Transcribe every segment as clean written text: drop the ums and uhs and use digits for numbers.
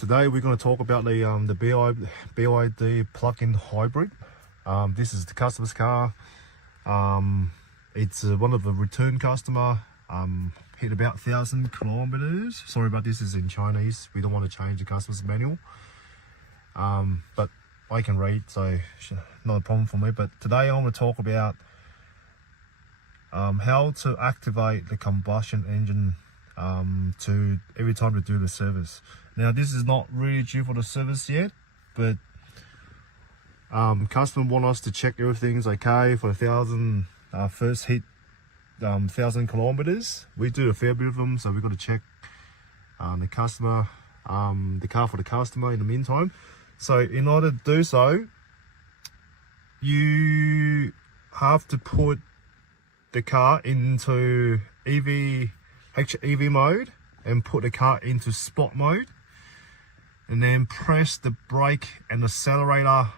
Today we're going to talk about the BYD plug-in hybrid. This is the customer's car. It's one of the return customer. Hit about 1,000 kilometers. Sorry about this, is in Chinese. We don't want to change the customer's manual. But I can read, so not a problem for me. But today I want to talk about how to activate the combustion engine to every time to do the service. Now this is not really due for the service yet, but customer want us to check everything's okay for the first hit 1,000 kilometers. We do a fair bit of them, so we've got to check the car for the customer in the meantime. So in order to do so, you have to put the car into HEV mode and put the car into sport mode, and then press the brake and accelerator,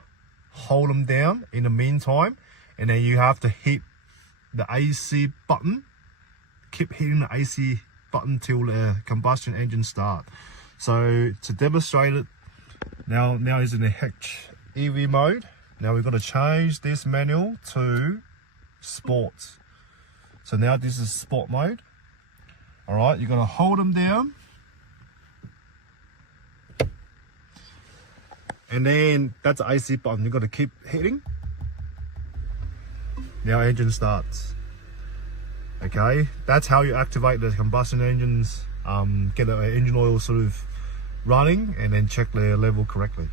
hold them down in the meantime, and then you have to hit the AC button. Keep hitting the AC button till the combustion engine start. So to demonstrate it, now it's in the HEV mode. Now we've got to change this manual to sports. So now this is sport mode. All right, you're gonna hold them down, and then that's the AC button. You've got to keep hitting. Now engine starts. Okay, that's how you activate the combustion engines. Get the engine oil sort of running, and then check their level correctly.